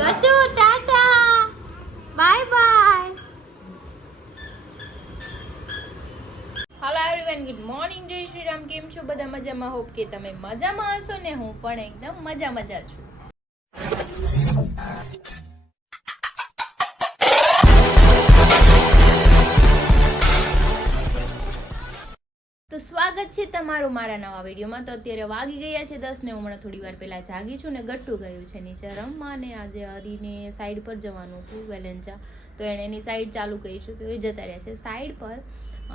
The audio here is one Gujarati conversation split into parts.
Gatu tata bye bye. Hello everyone, good morning, જય શ્રી રામ. કેમ છો બધા? મજામાં? હોપ કે તમે મજામાં હશો ને હું પણ એકદમ મજા છું. તો સ્વાગત છે તમારું મારા નવા વિડીયોમાં. તો અત્યારે વાગી ગયા છે 10 ને હું હમણાં થોડી વાર પહેલા જાગી છું ને ગટ્ટુ ગયું છે નીચે રમવા. ને આજે હરીને સાઈડ પર જવાનું હતું વેલેન્ચા, તો એણે એની સાઈડ ચાલુ કરી છે તો એ જતા રહ્યા છે સાઈડ પર.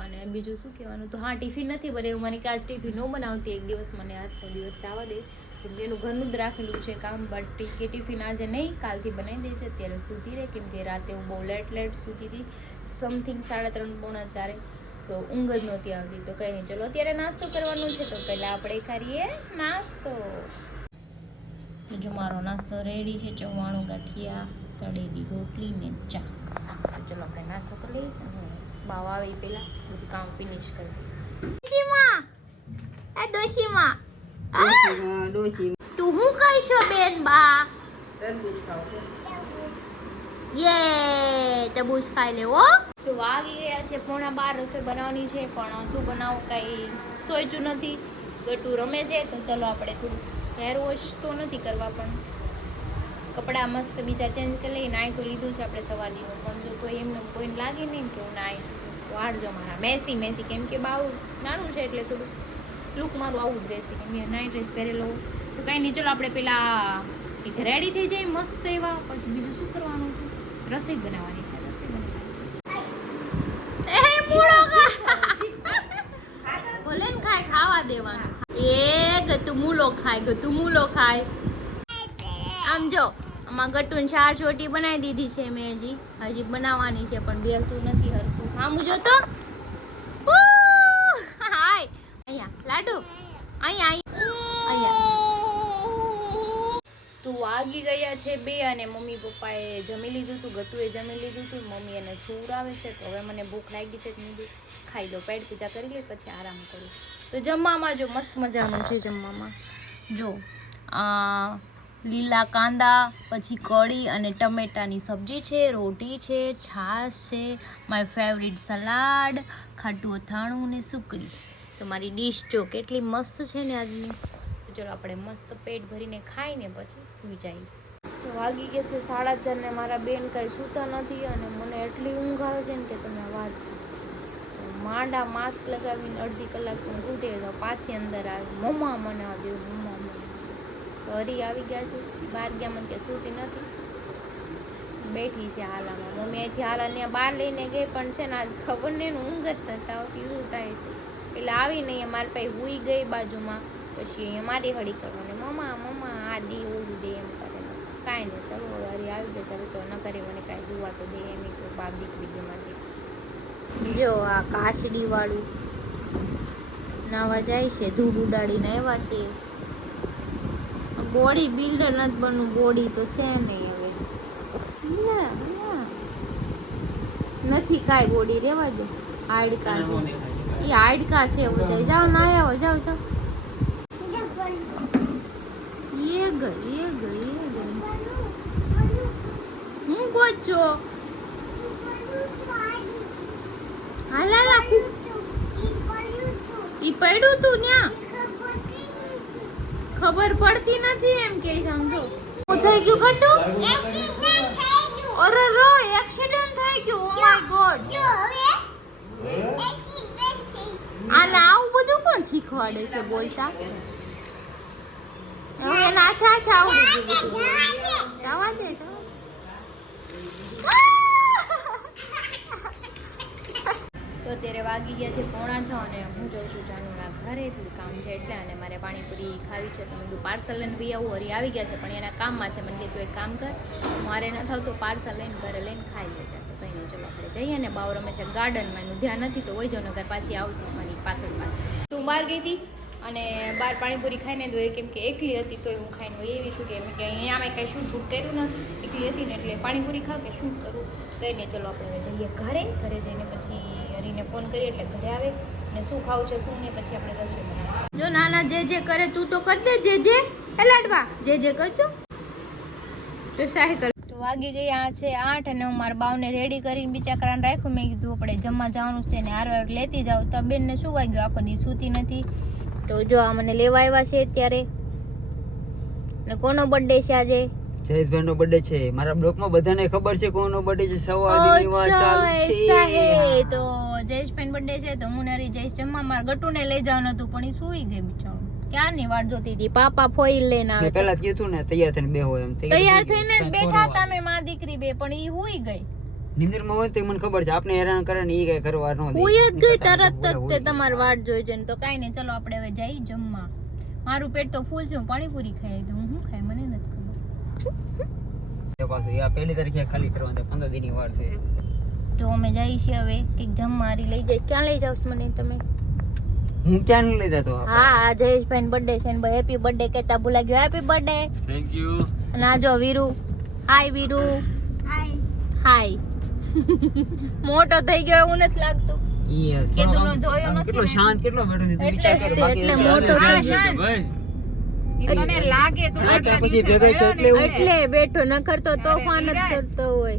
અને બીજું શું કહેવાનું, તો હા, ટિફિન નથી ભરે. એવું મને કે આજ ટિફિન ન બનાવતી, એક દિવસ મને આજનો દિવસ જવા દે, કેમ કે એનું ઘરનું જ રાખેલું છે કામ. બટ કે ટિફિન આજે નહીં, કાલથી બનાવી દે છે. અત્યારે સૂતી રહે, કેમ કે રાતે હું બહુ લેટ સૂતી હતી, સમથિંગ 3:30 પોણા 4. સો ઊંઘ જ નહોતી આવતી. તો કંઈ નહીં, ચલો અત્યારે નાસ્તો કરવાનો છે. તો પહેલાં આપણે કરીએ નાસ્તો. જો મારો નાસ્તો રેડી છે, ચવાણું ગાંઠિયા, તળેલી રોટલી ને ચા. તો ચલો આપણે નાસ્તો કરી લઈએ. બાવા આવે પહેલાં બધું કામ ફિનિશ કરી દઈએ. તું હું કહીશો બેન? બા યે તરબૂચ ખાઈ લેવો. તો વાગી ગયા છે 11:15. રસોઈ બનાવવાની છે, પણ શું બનાવું કંઈ સોચ્યું નથી. ગટુ રમે છે તો ચલો આપણે થોડું હેર વોશ તો નથી કરવા, પણ કપડાં મસ્ત બીજા ચેન્જ કરી લઈએ. નાઈ તો લીધું છે આપણે સવારનું, પણ જો તો એમને કોઈને લાગે નહીં કે હું નાઈ છું. વાળજો મારા મેસી, કેમ કે બાવ નાનું છે એટલે થોડું લુક મારું આવું જ રહેશે, કેમ કે નાઇટ ડ્રેસ પહેરેલો. તો કંઈ નહીં, ચલો આપણે પેલા એક રેડી થઈ જાય મસ્ત એવા. પછી બીજું શું કરવાનું? રસોઈ બનાવવાની છે. ભલે ને ખાય, ખાવા દેવાનું. એ ગતું મૂલો ખાય. આમ જો આમાં ગટુને 4 ચોટી બનાવી દીધી છે મેં. હજી બનાવવાની છે, પણ બેલતું નથી હરખું. આમ જો તો હાય અહીંયા લાડુ, અહીંયા તો વાગી ગયા છે 2 અને મમ્મી પપ્પાએ જમી લીધું હતું, ગટુએ જમી લીધું હતું. મમ્મી એને સુવડાવે છે, તો હવે મને ભૂખ લાગી છે. ખાઈ લો, પેટ પૂજા કરી લે, પછી આરામ કરું. તો જમવામાં જો મસ્ત મજાનું છે. જમવામાં જો લીલા કાંદા, પછી કઢી અને ટમેટાની સબ્જી છે, રોટી છે, છાશ છે, માય ફેવરિટ સલાડ, ખાટું અથાણું ને સુકડી. તો મારી ડીશ જો કેટલી મસ્ત છે ને આજની. ચલો આપણે મસ્ત પેટ ભરીને ખાઈને પછી સૂઈ જઈએ. તો વાગી ગયા છે 4:30 ને મારા બેન કાંઈ સૂતા નથી, અને મને એટલી ઊંઘ આવે છે ને કે તમે વાત છે. માંડા માસ્ક લગાવીને અડધી કલાક હું સૂતી રહી, પાછી અંદર આવી મમ્મા મને આવી મમ્મા. તો હરી આવી ગયા છે, બહાર ગયા, મને કે સૂતી નથી, બેઠી છે હાલામાં. મમ્મી અહીંથી હાલા ત્યાં બહાર લઈને ગઈ, પણ છે ને આજ ખબર નહીં ઊંઘ જ નથી આવતી, એવું થાય છે. એટલે આવીને મારી પાસે હુઈ ગઈ બાજુમાં, પછી અહીંયા મારી હળી કરવાની, મમ્મા આ દી ઓલું દે એમ કરે. કાંઈ નહીં, ચલો હરી આવી ગઈ, ચાલો તો ન કરે મને કાંઈ જોવા તો દે એમ કે બાપ દીકરી બેમાંથી. જો આ કાચડી વાળું નાવા જાય છે, ધૂળ ઉડાડીને આવ્યા છે. બોડી બિલ્ડર નથી બનવું, બોડી તો છે નહીં હવે, નથી કાંઈ બોડી, રેવા દો. હાડકા છે, એ હાડકા છે બધા. જાઓ ના આવો, જાઓ એ ગઈ હું બોચો હાલા ઈ પડ્યું તું ન્યા, ખબર પડતી નથી એમ કે. સમજો શું થઈ ગયું ગટુ? અરે રો એક્સિડન્ટ થઈ ગયું. Oh my God. આને આવું બધું કોણ શીખવાડે છે બોલતા? હવે એના હાથે આવડી ગયું બધું. જવા દે. તો અત્યારે વાગી ગયા છે 5:45 અને હું જાઉં છું જાનુના ઘરે. થોડું કામ છે એટલે, અને મારે પાણીપુરી ખાવી છે. તો મેં કીધું પાર્સલ લઈને બી આવું. હરી આવી ગયા છે, પણ એના કામમાં છે. મને કીધું એક કામ કર, મારે ન થતું પાર્સલ લઈને ઘરે લઈને ખાઈ લે છે. તો કંઈ નહીં, ચલો આપણે જઈએ. ને બાવ રમે છે ગાર્ડનમાં, એનું ધ્યાન નથી, તો વહી જાઉં નગર પાછી આવશે મારી પાછળ. તો હું બહાર ગઈ હતી અને બહાર પાણીપુરી ખાઈને તો કેમ કે એકલી હતી તો હું ખાઈને એવી છું કે અહીંયા મેં કંઈ શૂટ કર્યું નથી, એકલી હતી ને એટલે પાણીપુરી ખાવ કે શૂટ કરું. કંઈ નહીં, ચલો આપણે જઈએ ઘરે જઈને પછી હરીને ફોન કરીએ એટલે ઘરે આવે ને શું ખાવું છે શું નહીં, પછી આપણે રસોઈ બનાવીએ. જો નાના જે કરે તું તો કરી દે, જે એ લાડવા જે કરજો તો સાહે કર. વાગી ગયા છે 8 અને હું મારા બાવને રેડી કરીને બિચારાને રાખ્યું. મેં કીધું આપણે જમવા જવાનું છે ને હાર લેતી જાવ. તો બેનને શું વાગ્યું, આખો દી સૂતી નથી. તો જો આ મને લેવા આવ્યા છે અત્યારે. ને કોનો બર્થડે છે આજે? જયેશભાઈ નો બર્થડે છે. મારા બ્લોગમાં બધાને ખબર છે કોનો બર્થડે છે. સવારની વાત ચાલુ છે. તો જયેશભાઈ બર્થડે છે તો હું નારી જઈશ જમવા. મારા ગટુને લઈ જવાનું હતું પણ એ સૂઈ ગઈ બિચારો. ક્યારની વાટ જોતી હતી. પાપા ફોઈલ લઈને આવે. પેલા કીધું ને તૈયાર થઈને બેહો એમ. તૈયાર થઈને બેઠા હતા મેં માં દીકરી બે, પણ ઈ હુઈ ગઈ. નિંદરમાં હોય તો મને ખબર છે આપણે હેરાન કરે ને ઈ કઈ કરવા ન દે. હુઈ જ ગઈ તરત જ. તે તમારી વાટ જોઈ છે તો કાઈ નહીં, ચલો આપણે હવે જઈ જમવા. મારું પેટ તો ફૂલ છે, હું પાણીપુરી ખાઈ તો હું ખાય મને નથી ખબર. પાછું આ પહેલી તારીખે ખાલી કરવાનું 15 દિનની વાર છે. તો અમે જઈએ છીએ હવે કંઈક જમવા. લઈ જઈશ. ક્યાં લઈ જાવ મને તમે? હું ક્યાં નહીં લઈ જતો. હા જયેશભાઈ બર્થડે છે ને હેપી બર્થડે કહેતા ભૂલા ગયો. Happy birthday. Thank you. અને આ જો વીરુ. હાય વીરુ. હાય હાય. મોટો થઈ ગયો એવું નથી લાગતું. કે તું જોયો નથી. કેટલો શાંત કેટલો બેઠો છે તું વિચાર કર. એટલે મોટો થઈ ગયો ભાઈ. મને લાગે તો પછી ભેગો છે એટલે બેઠો ન કરતો તોફાન જ કરતો હોય.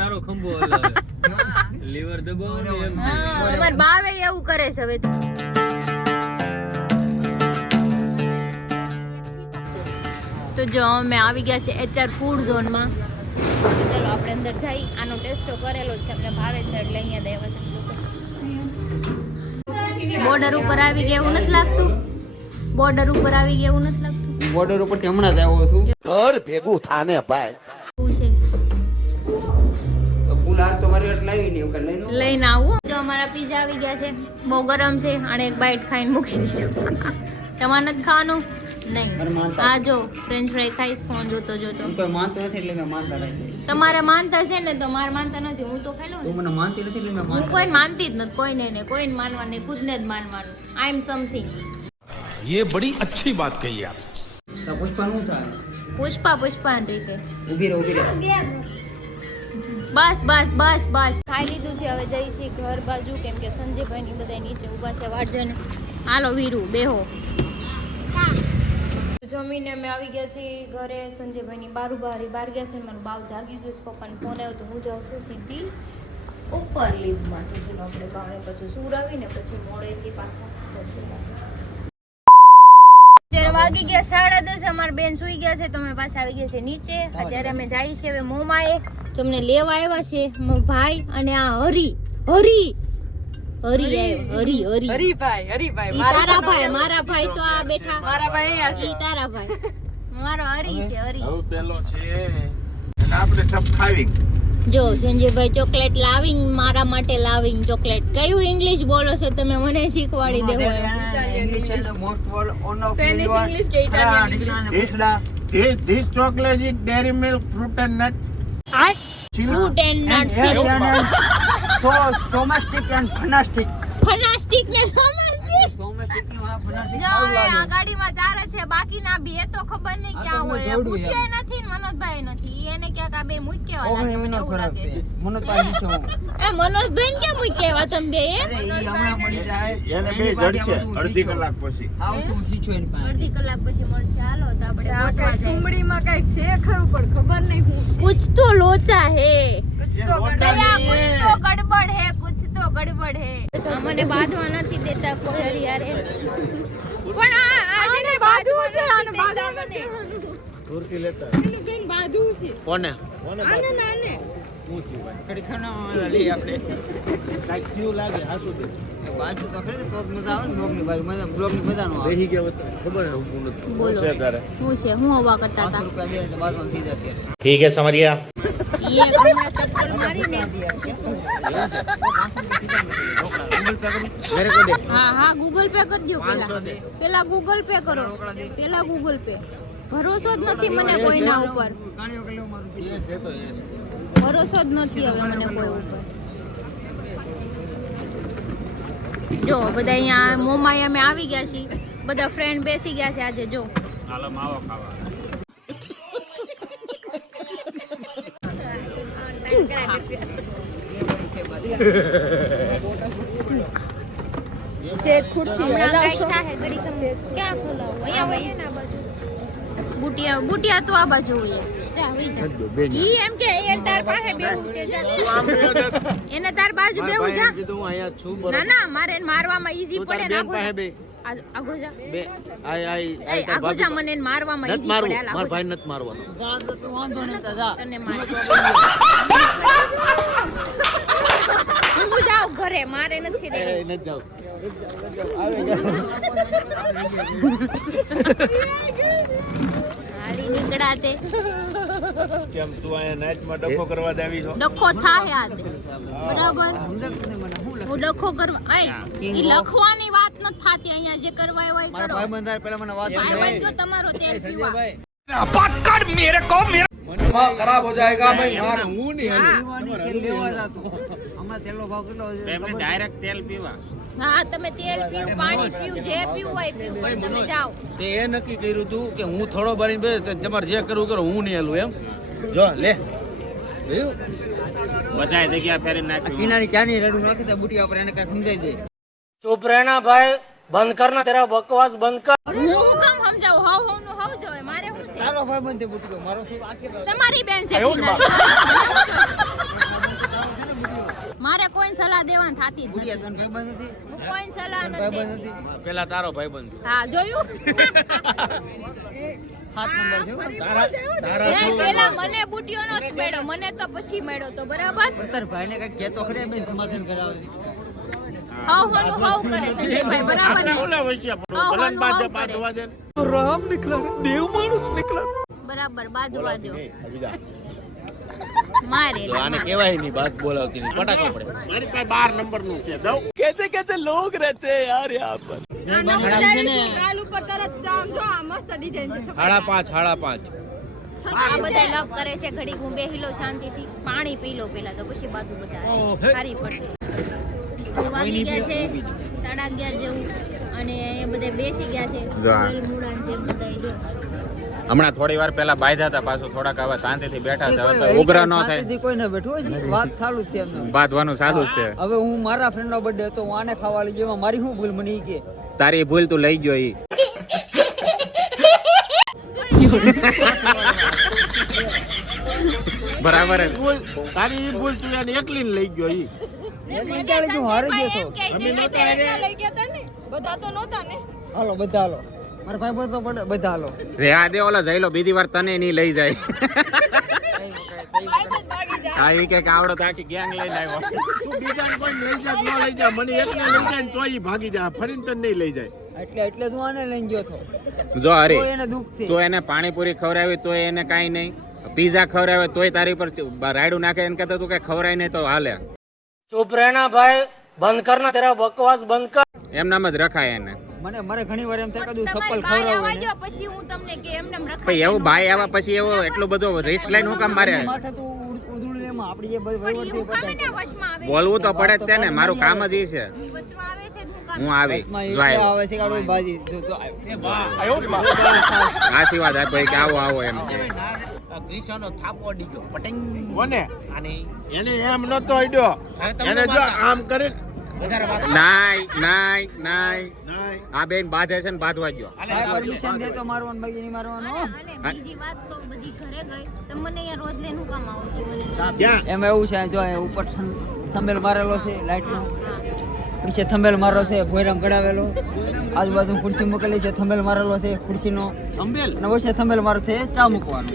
તારો ખંભો હલાવે. લીવર દબાવો ને એમ. અમાર બાવે એવું કરે છે હવે. તો જો અમે આવી ગયા છે HR ફૂડ ઝોનમાં. ચલો આપણે અંદર જઈ. આનો ટેસ્ટો કરેલો છે, અમને ભાવે છે એટલે અહીંયા દેવા છે. બોર્ડર ઉપર આવી ગયા એવું નથી લાગતું? બોર્ડર ઉપર આવી ગયા એવું નથી લાગતું? બોર્ડર ઉપર હમણાં જ આવ્યો છું. ઘર ભેગું થાને ભાઈ. શું છે? પુલાર તો મારી એટલે લાવી ને એવું લઈને લઈને આવું. જો અમારા પીઝા આવી ગયા છે. બહુ ગરમ છે. આને એક બાઈટ ખાઈને મૂકી દીધું. તમારે નથી ખાવાનું? નહીં. હા જો ફ્રેન્ચ ફ્રાય ખાઈશ ફોન જોતો જોતો. હું કોઈ માનતો નથી એટલે મેં માનતા રાખી. તમારે માનતા છે ને તો મારે માનતા નથી. હું તો ખાઈ લઉં તું ને. મને માનતી નથી એટલે મેં હું માનતા. કોઈ માનતી જ નથી. કોઈને ને કોઈને માનવાનું નહીં, ખુદને જ માનવાનું. આઈ એમ સમથિંગ. ये बड़ी अच्छी बात कही आप. તો પુષ્પા નું થાય. પુષ્પા રીતે. ઊભી રહો ઊભી રહો. બસ બસ બસ બસ ખાઈ લીધું છે. હવે જઈ છીએ ઘર બાજુ, કેમ કે સંજયભાઈ ની બધા નીચે ઊભા છે વાટ જોઈને. હાલો વીરુ બેહો. જમીને અમે આવી ગયા છીએ ઘરે. સંજયભાઈ ની બારી બહાર ગયા છે. મારું બાવ જાગી ગયું છે. પપ્પાને ફોન આવ્યો તો હું જાઉં છું સીધી ઉપર લીવમાં. તો ચલો આપણે બાવને પછી સુરાવીને પછી મોડેથી પાછા જશે. અત્યારે વાગી ગયા 10:30. અમારા બેન સુઈ ગયા છે તો અમે પાછા આવી ગયા છે નીચે. અત્યારે અમે જઈએ છીએ હવે મોમાએ. તમને લેવા આવ્યા છે ભાઈ અને આ હરી તારા ભાઈ. મારા ભાઈ તો આ બેઠા. મારા ભાઈ તારા ભાઈ. મારો હરી છે. હરી પેલો છે આપણે સબ ખાવી. જો સંજયભાઈ ચોકલેટ લાવિંગ મારા માટે લાવિંગ ચોકલેટ. કયું ઇંગ્લિશ બોલો છો તમે? મને શીખવાડી દેવો. English and most on of Spanish, English કે Italian? This chocolate is dairy milk fruit and nut. Fruit and nut syrup. so somastic and fantastic. ફનાસ્ટિક ને સોમસ્ટિક. somastic ની આ fantastic જો હવે આ ગાડીમાં ચારે છે. બાકીના બે તો ખબર નહીં ક્યાં હોય. પૂછ્યા નથી ને મનોજભાઈ નથી. એને ક્યાંક આ બે મૂક્યા લાગે મને એવું લાગે છે. મનોજભાઈ છો. એ મનોજભાઈ ક્યાં મૂક્યા તમે બે? અરે ઈ હમણાં મળી જાય. એને બે જડશે અડધી કલાક પછી. આવ તો હું શીખ્યો એની પાસે. અડધી કલાક પછી મળશે. હાલો તો આપણે ગોતવા જઈએ. સુમડીમાં કઈક છે ખરું પણ ખબર નહીં શું છે. कुछ तो लोचा है. कुछ तो दया कुछ तो गड़बड़ है. कुछ तो गड़बड़ है. મને બાંધવા નથી દેતા કોઈ હરિયારે. પણ આ જેને બાંધવું છે આને બાંધવા મને. સુરતી લેતા એને કેમ બાંધવું છે? કોને આને નાને કડી ખાના લઈ આપણે કાઈ ક્યુ લાગે હાસુ દે બાજુ તો ખરે તો મજા આવે ને બ્લોગની બાજુ મજા બ્લોગની મજા નો આવે. બેહી ગયા ખબર ને હું નથી. બોલો છે તારે શું છે? હું હવા કરતા હતા. 500 રૂપિયા દે એટલે બાજુ થઈ જતી. ठीक है समझ गया. ये હમણાં ચપ્પલ મારીને. મેરે કો દે. હા ગૂગલ પે કરજો. 500 દે. પેલા ગૂગલ પે કરો. પેલા ગૂગલ પે. ભરોસો જ નથી મને કોઈના ઉપર. ગાણીઓ કે લેવું મારું યસ છે તો યસ. ભરોસો જ નથી હવે મને કોઈ ઉપર. જો બધા અહીંયા મોમાઈ અમે આવી ગયા છીએ. બધા ફ્રેન્ડ બેસી ગયા છે આજે. જો હાલો માવો ખાવા. શેક ખુરશી હમણાં હલાવશો? કંઈક થાય ઘડીક. ક્યાં ખોલાવું? અહીંયા વહીએ ને આ બાજુ. બુટિયા તો આ બાજુ હોય જા આવી જા ઈ એમ કે એ તાર પાસે બેહું છે જા એને તાર બાજુ બેહું જા ના ના મારે એને મારવામાં ઈઝી પડે ને આગો જા બે આઈ એ આગો જા મને એને મારવામાં ઈઝી પડે હાલ માર ભાઈ નથી મારવાનો જા તો તું વાંધો નહીં તો જા તને માર હું જાઉં ઘરે મારે નથી દેવું નથી જાવ હાલી નીકળાતે કેમ તું અહીંયા નાઈટમાં ડખો કરવા દેવી છો ડખો થાય આજ બરાબર હું ડખો કરવા આય ઈ લખવાની વાત ન થાતી અહીંયા જે કરવા હોય એ મારા કરો ભાઈ બંધાર પેલા મને વાત ભાઈ ભાઈ જો તમારો તેલ પીવા खराब हो जाएगा भाई मार હું નહીં લેવા જાતો હમણાં તેલનો ભાવ કેટલો છે એમને ડાયરેક્ટ તેલ પીવા હા તમે તેલ પીવું પાણી પીવું જે પીવું હોય પીવું પણ તમે જાઓ તે એ નક્કી કર્યું તું કે હું થોડો બની બે તમારે જે કરવું કરો હું નહીં હાલું એમ જો લે બધાય જગ્યા ફેરી નાખ્યું કિનારી ક્યાંની રેડું નાખી દે બુટિયા પર એને કઈ સમજાઈ દે चुप रहना भाई बंद करना तेरा बकवास बंद कर હું કામ સમજાવું હાવ હાવ નું હાવ જોવે મારે શું છે તારો ભાઈ બંધ બુટિયો મારો શું આખી તમારી બેન છે મારે કોઈ સલાહ દેવાની થાતી જ નથી. બુટિયા તને ભાઈ બંધ નથી હું કોઈ સલાહ ભાઈ બંધ નથી નથી પેલા તારો ભાઈ બંધ હા જોયું 7 નંબર છે એ પેલા મને બુટિયો નો મેળો મને તો પછી મેળો તો બરાબર તાર ભાઈને કઈ કેતો ખરે બેન સમાધાન કરાવે હાવ હાનું હાવ કરે સંજયભાઈ બરાબર ને ઓલા વૈશ્યા પડો હાવ બલન હાનું હાવ બાદ કરે. દે બરાબર બાદવા દો મારે તો આને કહેવાય નહીં બાત બોલાવતી નહીં પટાકો પડે મારી પાસે 12 નંબર નું છે દઉં ગાલ ઉપર તરત જામ જો આ મસ્ત ડિઝાઇન છે 5:30 આ બધા લવ કરે છે ઘડી હું બેહી લો શાંતિથી પાણી પી લો પેલા તો પછી બાજુ બધા સારી પડશે વાગી ગયા છે 11:30 જેવું અને એ બધા બેસી ગયા છે મૂળાન જેમ બધા જો હમણાં થોડી વાર પહેલા બાંધ્યા હતા પાછું થોડાક હવે શાંતિથી બેઠા છે હવે ઉગ્ર ન થાય શાંતિથી કોઈ ન બેઠું હોય છે વાત ચાલુ જ છે એમને બાંધવાનું સાદું જ છે હવે હું મારા ફ્રેન્ડ નો બર્થડે હતો હું આને ખાવા લઈ ગયો મારી શું ભૂલ મને ઈ કે તારી ભૂલ તું લઈ ગયો ઈ બરાબર જ. તારી ઈ ભૂલ તું એને એકલી લઈ ગયો ઈ નીકાળી જો હારી ગયો તો લઈ ગયા તા ને બધા તો નહોતા ને હાલો બધા હાલો મારા ભાઈ બંધ તો પડે બધા હાલો રે આ દે ઓલા જઈ લો બીજી વાર તને નહીં લઈ જાય હા ઈ કે આવડો તો આખી ગેંગ લઈને આવ્યો તું બીજાને કોઈ લઈ જા ન લઈ જા મને એકને લઈ જાય ને તોય ઈ ભાગી જાય ફરીને તને નહીં લઈ જાય એટલે તું આને લઈને ગયો તો જો હરી તો એને દુઃખ છે તો એને પાણીપુરી ખવડાવી તોય એને કાંઈ નહીં પીઝા ખવડાવે તોય તારી પર રાયડું નાખે એને કહેતો તું કઈ ખવડાય નહીં તો હાલે चुप रहना भाई बंद करना तेरा बकवास बंद कर એમ નામ જ રખાય એને મને ઘણી વાર એમ થાય કે તમારી સપ્પલ બાઈ ખવડાવું આવવા એને દ્યો, પછી હું તમને કે એમને એમ રખાય પછી એવું ભાઈ આવ્યા પછી એવો એટલો બધો રિક્સ લઈને હું કામ મારે માથે તું ઉધડું એમાં આપણી જે પણ વહીવટ ઈ છે એ હું કામ બતાય. એના વશમાં આવે છે? બોલવું તો પડે જ તેને મારું કામ જ ઈ છે ઈ વચમાં આવે છે તો હું કામ હું આવી વચમાં જો એટલે આવ્યો આવે છે કે આડો ભાજી જો આશીર્વાદ આપ્યો કે આવો આવો એમ કે ક્રિશ્ચનો થાપો અડી ગયો પટેંગ કોને અને એને એમ નતો અડ્યો એને જો આમ કરે વધારે વાત નાય આ બેન બાંધે છે ને બાંધવા ગયો ભાઈ પરમિશન દે તો મારવાનું બાકી નહીં મારવાનું હો. અને બીજી વાત તો બધી ઘરે ગઈ તો મને અહીંયા રોજ લઈને હું કામ આવું છું મને ક્યાં એમાં એવું છે જો એ ઉપર થંબેલ મારેલો છે લાઈટ નો નીચે થંબેલ મારેલો છે ભોયરામ ગડાવેલો આજુબાજુ ખુરશી મૂકેલી છે થંબેલ મારેલો છે ખુરશીનો અંબેલ અને વચ્ચે થંબેલ મારો છે ચા મૂકવાનો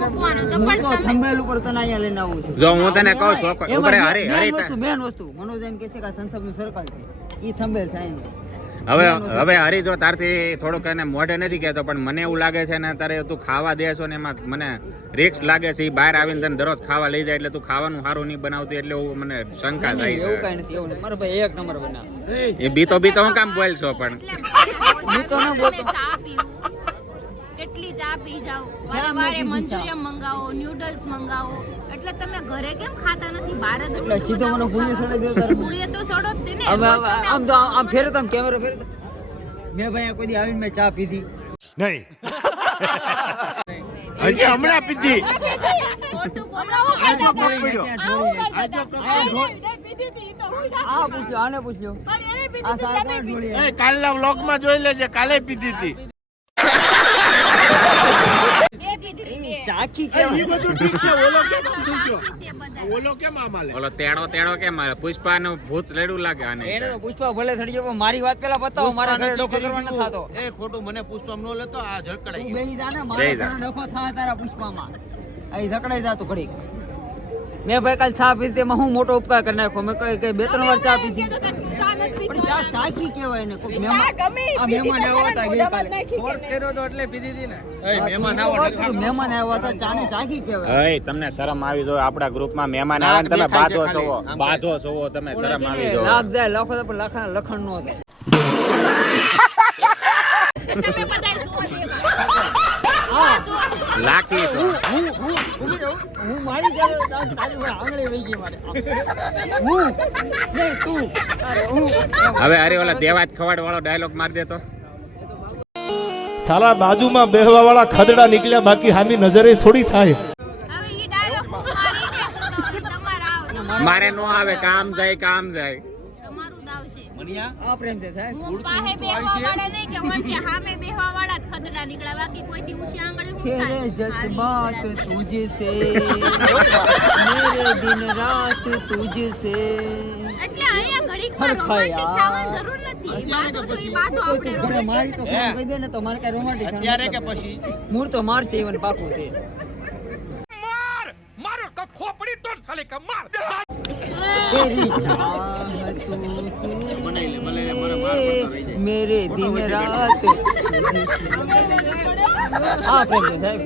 મૂકવાનો તો હું પણ તો તમે થંબેલ ઉપર તને અહીંયા લઈને આવું છું જો હું તને કહું છું એમાં ઉપર હરી મેન વસ્તુ મનોજ એમ કે છે કે આ સંસદનું સરકાર છે ઈ થંબેલ છે એનું. હવે હરી જો તારથી થોડુંક એને મોઢે નથી કહેતો પણ મને એવું લાગે છે ને તારે તું ખાવા દે છો ને એમાં મને રિસ્ક લાગે છે ઈ બહાર આવીને તને દરરોજ ખાવા લઈ જાય એટલે તું ખાવાનું સારું નહીં બનાવતી એટલે એવું મને શંકા એવું થાય કાંઈ છે નથી એવું નહીં. મારો ભાઈ એક નંબર બનાવે એ બીતો હું કામ બોલ છો પણ હું તો ન બોલતો. ચા પીવું કેટલી ચા પી જાઓ વારે વારે મંચુરિયન મંગાવો ન્યુડલ્સ મંગાવો એટલે તમે ઘરે કેમ ખાતા નથી બહાર જ એટલે સીધો મને ભૂલી સડી દેતો તારે પૂળીએ તો સડો જ તે ને હવે આમ તો આમ ફેરે તો આમ કેમેરો ફેરે તો મેં ભાઈ કોઈ દી આવીને મેં ચા પીધી હજી હમણાં પીધી ખોટું બોલો આજો કોક પડ્યો આજો કોક પીધી હતી તો હું આ પૂછ્યો આને પૂછ્યો પણ એને આ પીધી સાહેબ ઢોળી એ કાલના વ્લોગમાં જોઈ લેજે કાલે પીધી હતી ચાખી એ કેવાય બધું ઠીક છે ઓલો કેમ આમ થઈ ગયો સાક્ષી છે બધા. ઓલો કેમ આમ હાલે ઓલો તેડો કેમ આવે? પુષ્પાનું ભૂત લેડું લાગે આને. એને તો પૂછવા ભલે થડી ગયો પણ મારી વાત પેલા બતાવો મારા ઘરે ડોકો કરવા ન થાતો એ ખોટું મને પુષ્પમ નો લેતો આ ઝડકડાઈ તું ગયો બેહી જા ને બેહી મારા જા. ઘરે ડોકો થાય તારા પુષ્પામાં અહીં ઝકડાઈ જા તું ઘડીક મેં ભાઈ કાલ ચા પીધી તેમાં હું મોટો ઉપકાર કરી નાખ્યો મેં કઈ બે ત્રણ વાર ચા પીધી કહેતો હતો કે તું ચા નથી પણ પીતો. ચા ચાખી કેવાય ને કોઈ ચા મહેમાન ગમે ઈ આ પીધી મહેમાન આવ્યા હતા મોઢામાં જ ગઈકાલે. નાખી કે નહીં. કર્યો તો એટલે પીધી હતી ને એ મહેમાન આવો મહેમાન આવ્યા હતા ચાને ચાખી કેવાય હઈ તમને શરમ આવી જો આપણા ગ્રુપમાં મહેમાન નાક આવે ને તમે દેખાય છે બાધો ખાલી. છો આમ બાધો છો તમે શરમ આવી જો લાખ જાય લખો તો પણ લખણ નો થાય તમે બધાય સુવો છો. લાખી છો હું મારી તારી આંગળી વહી ગઈ મારે હું નહીં તું અરે હું હવે અરે ઓલા દેવાજ ખવાડ વાળો ડાયલોગ મારી દેતો સાલા બાજુમાં બેહવા વાળા ખદડા નીકળ્યા બાકી હામી નજરે થોડી થાય હવે ઈ ડાયલોગ હું મારી ને તો હવે તમારા આવ. મારે નો આવે કામ જાય તમારું જ આવશે. આ પ્રેમ છે સાહેબ હું પાસે બેહવા વાળા નહીં કે વંટે સામે બેહવા વાળા જ ખદડા નીકળ્યા બાકી કોઈ દી ઉસી આંગળી હું तेरे થાય? जज्बात तुझसे मेरे दिन रात तुझसे એટલે અહીંયા ઘડીકમાં હરખાઈ રોmanટિક આ. થવાની જરૂર નથી. ઈ બાતો તો ઈ બાતો આપણે ઘરે romantic મારી તો ફોન કહી દે ને તો મારે કઈ રોમાન્ટિક અત્યારે કે પછી મૂળ તો મારશે ઈવન પાકું છે तेरी चाहतों से બનાવી લે ભલે મને માર પડતો રહી જાય मेरे दिन रात तुझसे। આ પ્રેમ છે સાહેબ